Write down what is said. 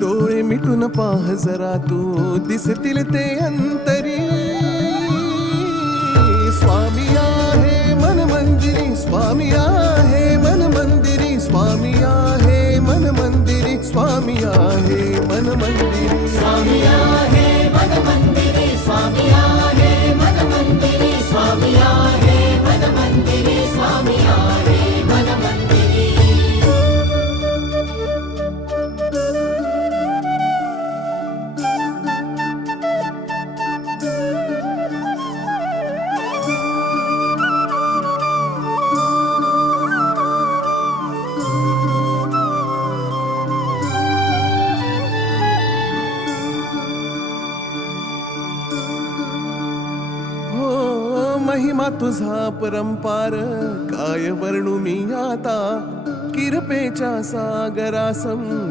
डोळे मिटून पाह जरा तू दिसतील ते अंतरी. स्वामी आहे मन मंदिरी, स्वामी आहे मन मंदिरी, स्वामी आहे मन मंदिरी, स्वामी आहे मन मंदिरी. स्वामी आहे मन मंदिरी, स्वामी आहे मन मंदिरी, स्वामी आहे मन मंदिरी, स्वामी आहे मन मंदिरी. महिमा तुझा परंपार काय वर्णू मी आता. किरपेच्या सागरा